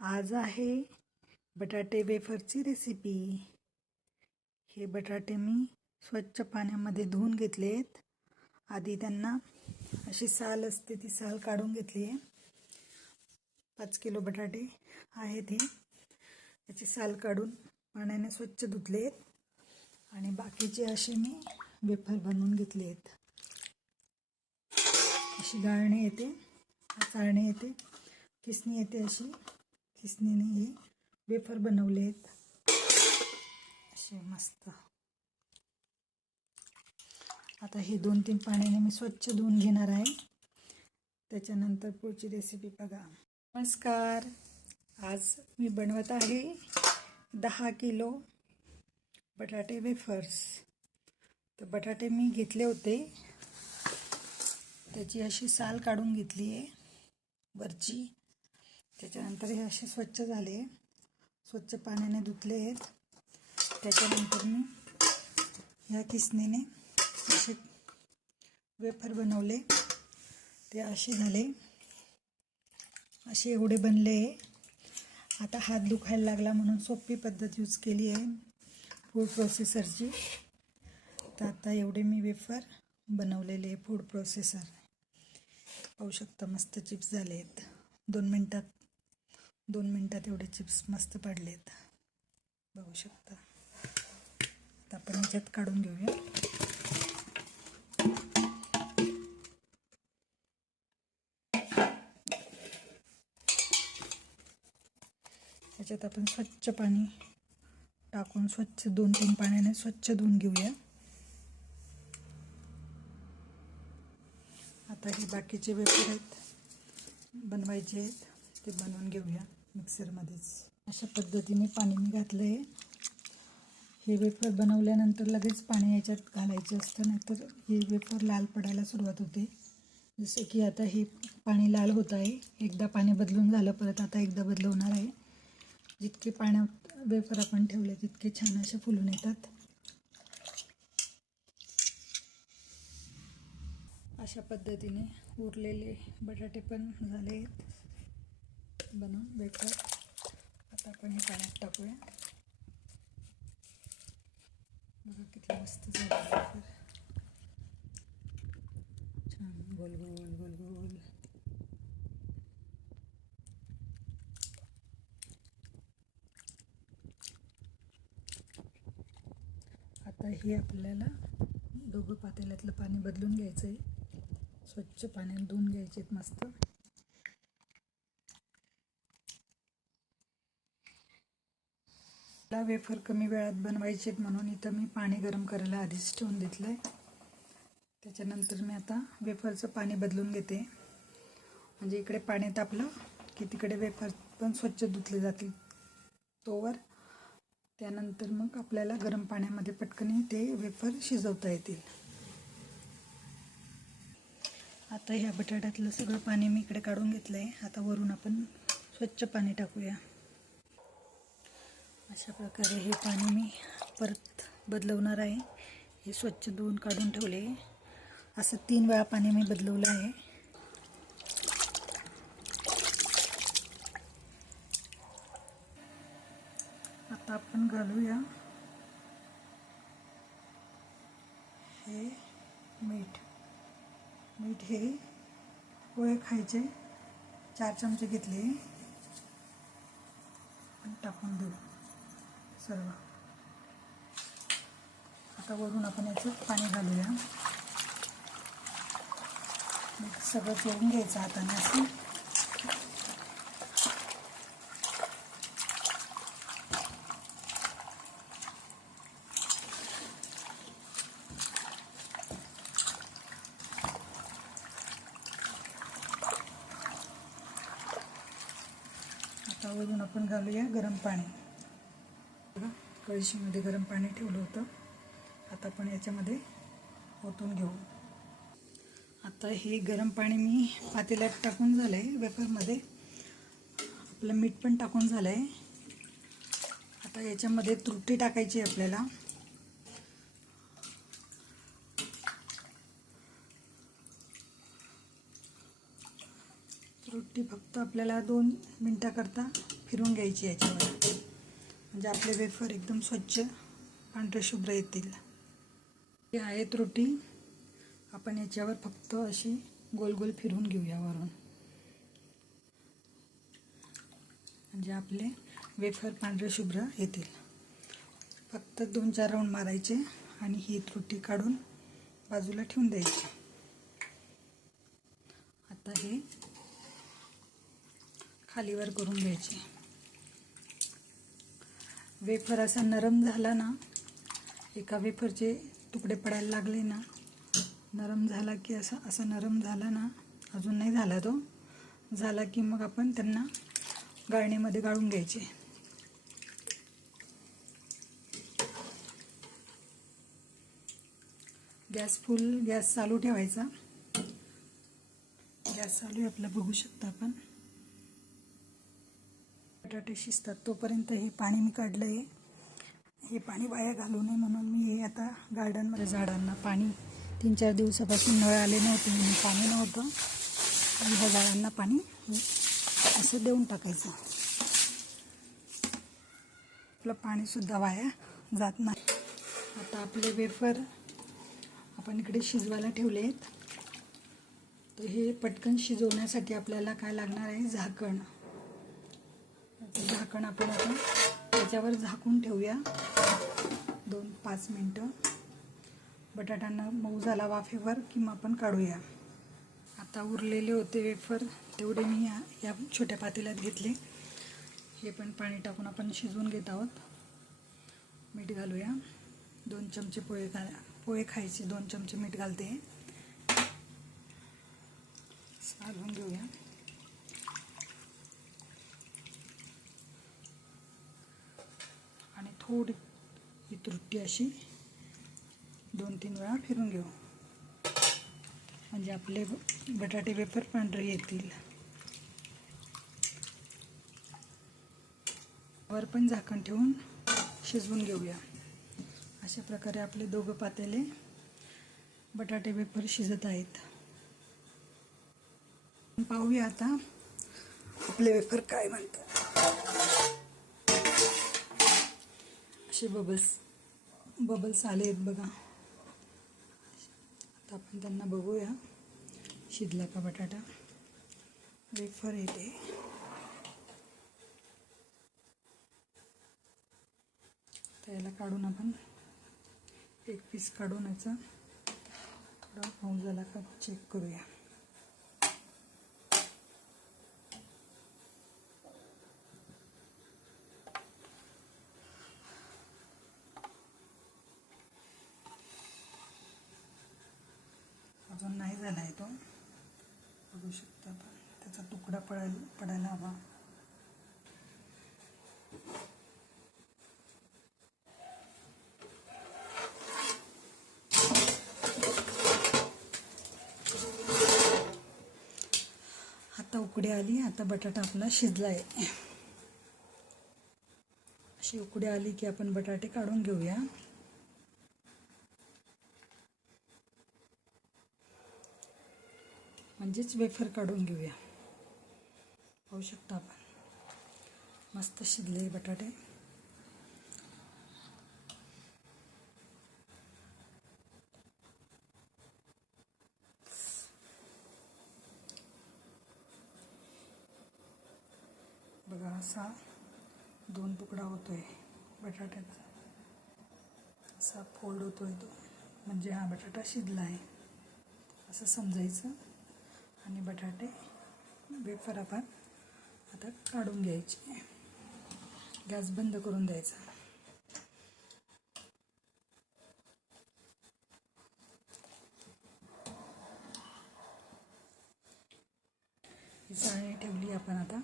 आज आहे बटाटे वेफरची रेसिपी। हे बटाटे मी स्वच्छ पाण्यामध्ये धुवून घेतलेत। आधी त्यांना अशी साल असते ती साल काढून घेतली आहे। 5 किलो बटाटे आहेत हे। याची साल काढून पाण्याने स्वच्छ धुतलेत आणि बाकीचे असे मी वेफर बनवून घेतलेत। अशी गाळणी येते, चाळणी येते, किसणी येते। अशी किसणीने हे वेफर बनवलेत असे मस्त। आता हे 2-3 पाण्याने मी स्वच्छ धुवून घेणार आहे। त्याच्यानंतर पुढची रेसिपी बघा। नमस्कार, आज मी बनवत आहे 10 किलो बटाटे वेफर्स। तर बटाटे मी घेतले होते, त्याची अशी साल काढून घेतली आहे वरची। त्याच्यानंतर हे असे स्वच्छ झाले, स्वच्छ पाण्याने धुतले आहेत। त्याच्यानंतर मी ह्या किसणीने असे वेफर बनवले, ते असे झाले, असे एवढे बनले। आता हात दुखायला लागला म्हणून सोपी पद्धत यूज केली आहे फूड प्रोसेसरची। तर आता एवढे मी वेफर बनवलेले फूड प्रोसेसर पाहू शकता, मस्त चिप्स झाले आहेत। 2 मिनिटात एवढे चिप्स मस्त पडलेत, बघू शकता। आता आपण ह्याच्यात काढून घेऊया। ह्याच्यात आपण स्वच्छ पाणी टाकून स्वच्छ 2-3 पाण्याने स्वच्छ धुवून घेऊया। आता हे बाकीचे वेफर आहेत बनवायचे आहेत, ते बनवून घेऊया मिक्सरमध्येच। अशा पद्धतीने पाणी मी घातलं आहे। हे वेफर बनवल्यानंतर लगेच पाणी याच्यात घालायचं असतं, नाहीतर हे वेफर लाल पडायला सुरुवात होते। जसे की आता हे पाणी लाल होत आहे, एकदा पाणी बदलून झालं, परत आता एकदा बदलवणार आहे। जितके पाण्यात वेफर आपण ठेवले तितके छान असे फुलून येतात। अशा पद्धतीने उरलेले बटाटे पण झाले आहेत बनवून वेफर। आता आपण हे पाण्यात टाकूया। बघा किती मस्त झाले वेफर, छान गोल गोल गोल गोल। आता हे आपल्याला दोघं पातेल्यातलं पाणी बदलून घ्यायचं आहे, स्वच्छ पाण्याने धुवून घ्यायचे मस्त। वेफर कमी वेळात बनवायचे म्हणून इथं मी पाणी गरम करायला आधीच ठेवून घेतलंय। त्याच्यानंतर मी आता वेफरचं पाणी बदलून घेते, म्हणजे इकडे पाणी तापलं की तिकडे वेफर पण स्वच्छ धुतले जातील तोवर। त्यानंतर मग आपल्याला गरम पाण्यामध्ये पटकन ते वेफर शिजवता येतील। आता ह्या बटाट्यातलं सगळं पाणी मी इकडे काढून घेतलंय। आता वरून आपण स्वच्छ पाणी टाकूया। अशा प्रकारे हे पाणी मी परत बदलवणार आहे। हे स्वच्छ धुवून काढून ठेवले, असं 3 वेळा पाणी मी बदलवलं आहे। आता आपण घालूया हे मीठ। हे पोहे खायचे 4 चमचे घेतले, टाकून देऊ सर्व। आता वरून आपण याच्यात पाणी घालूया, सगळं चोळून घ्यायचं हाताने असं। आता वरून आपण घालूया गरम पाणी। कळशीमध्ये गरम पाणी ठेवलं होतं, आता आपण याच्यामध्ये ओतून घेऊ। आता हे गरम पाणी मी पातेल्यात टाकून झालंय, वेफरमध्ये आपलं मीठ पण टाकून झालंय। आता याच्यामध्ये तुरटी टाकायची आपल्याला। तुरटी फक्त आपल्याला आपल्याला 2 मिनटाकरता फिरून घ्यायची याच्यावर, म्हणजे आपले वेफर एकदम स्वच्छ पांढरे शुभ्र येतील. हे आहेत रोटी. आपण याच्यावर फक्त अशी गोल गोल फिरून घेऊया वरून, म्हणजे आपले वेफर पांढरे शुभ्र येतील. फक्त 2-4 राऊंड मारायचे आणि ही रोटी काढून बाजूला ठेवून द्यायची. आता हे खालीवर करून घ्यायचे. वेफर असा नरम झाला ना, एका वेफरचे तुकडे पडायला लागले ना, नरम झाला की असा नरम झाला ना, अजून नाही झाला तो, झाला की मग आपण त्यांना गाळणीमध्ये गाळून घ्यायचे. गॅस चालू ठेवायचा. गॅस चालू आहे आपला, बघू शकता आपण. बटाटे शिजतात तोपर्यंत हे पाणी मी काढलं आहे. हे पाणी वाया घालू नये म्हणून मी हे आता गार्डनमध्ये झाडांना पाणी 3-4 दिवसापासून नळ आले नव्हते म्हणून पाणी नव्हतं, आणि ह्या झाडांना पाणी असं देऊन टाकायचं. आपलं पाणीसुद्धा वाया जात नाही. आता आपले वेफर आपण इकडे शिजवायला ठेवले आहेत. तर हे पटकन शिजवण्यासाठी आपल्याला काय लागणार आहे, झाकण. झाकण आपण आता त्याच्यावर झाकून ठेवूया 2-5 मिनटं. बटाट्यांना मऊ झाला वाफेवर की मग आपण काढूया. आता उरलेले होते वेफर, तेवढे मी या छोट्या पातेल्यात घेतले. हे पण पाणी टाकून आपण शिजवून घेत आहोत. मीठ घालूया. 2 चमचे पोहे खायचे 2 चमचे मीठ घालते. घालून घेऊया. आणि थोडी ही तुरटी अशी 2-3 वेळा फिरून घेऊ, म्हणजे आपले बटाटे वेफर पांढरे येतील. वर पण झाकण ठेवून शिजवून घेऊया. अशा प्रकारे आपले 2 पातेले बटाटे वेफर शिजत आहेत. पाहूया आता आपले वेफर काय म्हणतात. असे बबल्स आले आहेत बघा. आता आपण त्यांना बघूया शिजला का बटाटा. वेफर येते. त्याला काढून आपण एक पीस काढून याचा थोडा मऊ झाला का चेक करूया. अजून नाही झाला आहे तो, बघू शकता आपण. त्याचा तुकडा पडायला हवा. आता उकडी आली. आता बटाटा आपला शिजला आहे. अशी उकडी आली की आपण बटाटे काढून घेऊया. म्हणजेच वेफर काढून घेऊया. पाहू शकता आपण मस्त शिजले बटाटे. बघा असा 2 तुकडा होतोय बटाट्याचा, असा फोल्ड होतोय तो, म्हणजे हा बटाटा शिजला आहे असं समजायचं. आणि बटाटे वेफर आपण आता काढून घ्यायचे. गॅस बंद करून द्यायचा. ही चाळणी ठेवली आपण. आता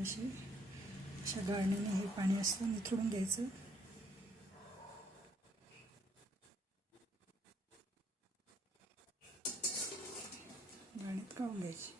अशा गाळणीने हे पाणी असतं निथळून घ्यायचं. गाळणीत काढून घ्यायची.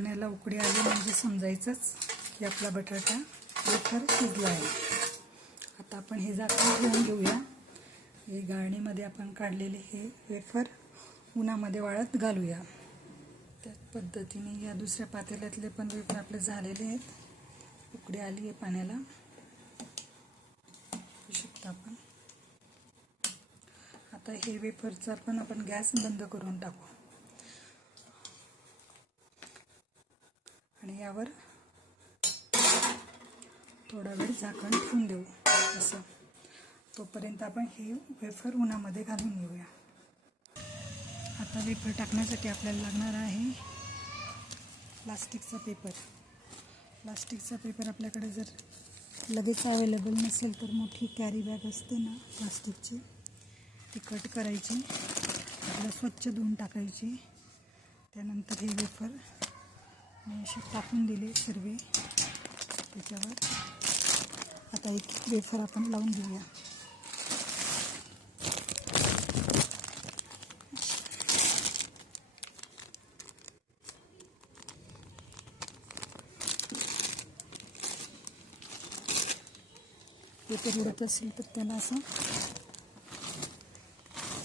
पाण्याला उकळी आली म्हणजे समजायचंच की आपला बटाटा वेफर शिजला आहे. आता आपण हे झाकण ठेवून घेऊया. हे गाळणीमध्ये आपण काढलेले हे वेफर उन्हामध्ये वाळत घालूया. त्याच पद्धतीने या दुसऱ्या पातेल्यातले पण वेफर आपले झालेले आहेत. उकळी आली आहे पाण्याला, बघू शकता आपण. आता हे वेफरचा पण आपण गॅस बंद करून टाकू आणि यावर थोडा वेळ झाकण ठेवून देऊ. असं तोपर्यंत आपण हे वेफर उन्हामध्ये घालून घेऊया. आता वेफर टाकण्यासाठी आपल्याला लागणार आहे प्लास्टिकचा पेपर. प्लास्टिकचा पेपर आपल्याकडे जर लगेच अवेलेबल नसेल तर मोठी कॅरी बॅग असते ना प्लास्टिकची, ती कट करायची, आपल्याला स्वच्छ धुवून टाकायची. त्यानंतर हे वेफर मी असे टाकून दिले सर्व त्याच्यावर. आता एक वेफर आपण लावून घेऊया. पेपर उडत असेल तर त्याला असं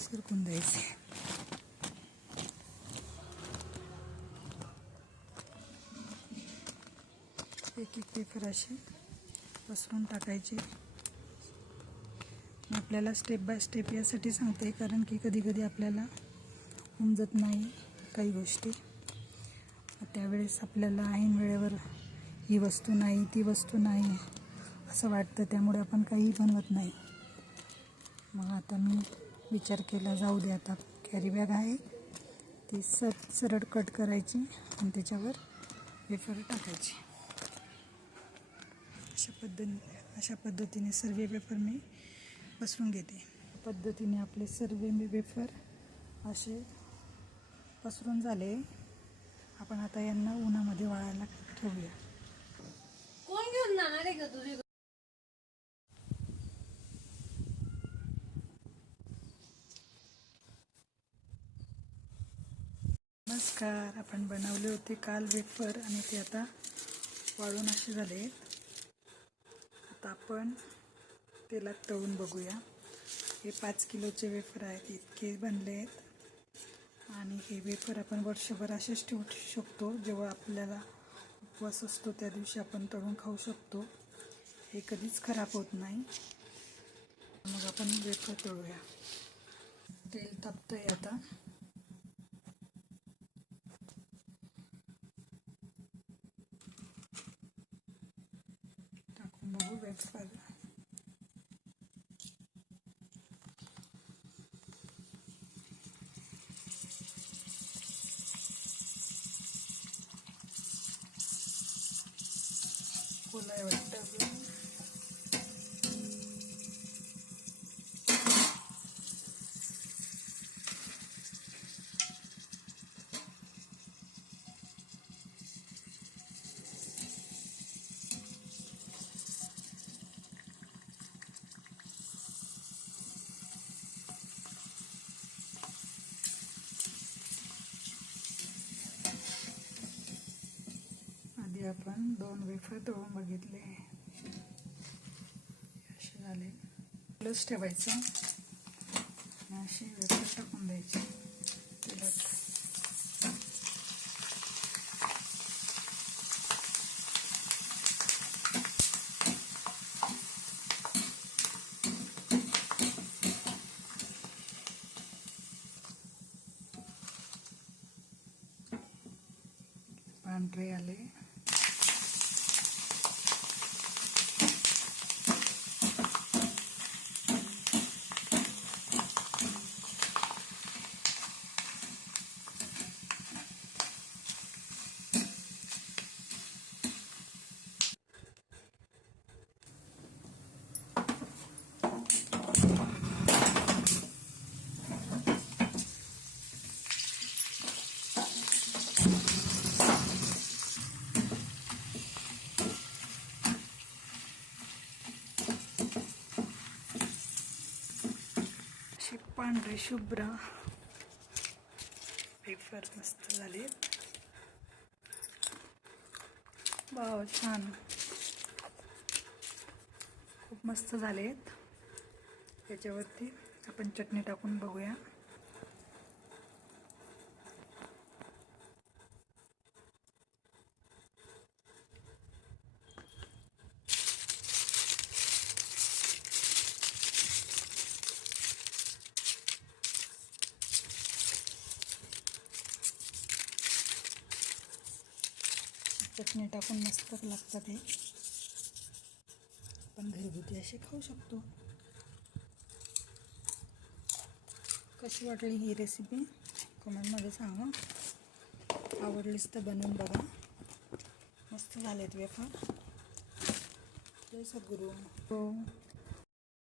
सरकून द्यायचं. एक एक पेपर असे पसरून टाकायचे. आपल्याला स्टेप बाय स्टेप यासाठी सांगते कारण की कधी कधी आपल्याला समजत नाही काही गोष्टी. त्यावेळेस आपल्याला ऐन वेळेवर ही वस्तू नाही ती वस्तू नाही असं वाटतं, त्यामुळे आपण काही बनवत नाही. मग आता मी विचार केला जाऊ दे, आता कॅरी बॅग आहे ती सरळ कट करायची आणि त्याच्यावर वेफर टाकायची. अशा पद्धतीने सर्व वेफर मी पसरून घेते. पद्धतीने आपले सर्व वेफर असे पसरून झाले. आपण आता यांना उन्हामध्ये वाळायला ठेवूया. कोण घेऊन जाणार आहे का तुझे? नमस्कार. आपण बनवले होते काल वेफर आणि ते आता वाळून असे झाले. आता आपण तेलात तळून बघूया. हे 5 किलोचे वेफर आहेत, इतके बनले आहेत. आणि हे वेफर आपण वर्षभर असेच ठेवू शकतो. जेव्हा आपल्याला उपवास असतो त्या दिवशी आपण तळून खाऊ शकतो. हे कधीच खराब होत नाही. मग आपण वेफर तळूया. तेल तापतंय आता. टाकून बघू वेफर. फुलं वाटतं. आधी आपण 2 वेफर तळून बघितले, असे झाले. प्लस ठेवायचं आणि असे वेफर टाकून द्यायचे तेलात. पांढरे आले. पांढरे शुभ्र वेफर मस्त झाले. वाव, छान, खूप मस्त झालेत. त्याच्यावरती आपण चटणी टाकून बघूया. चटणी टाकून मस्त लागतात हे. आपण घरगुती असे खाऊ शकतो. कशी वाटली ही रेसिपी कमेंटमध्ये सांगा. आवडलीच तर बनवून बघा. मस्त झालेत वेफर. जय सद्गुरू. हो.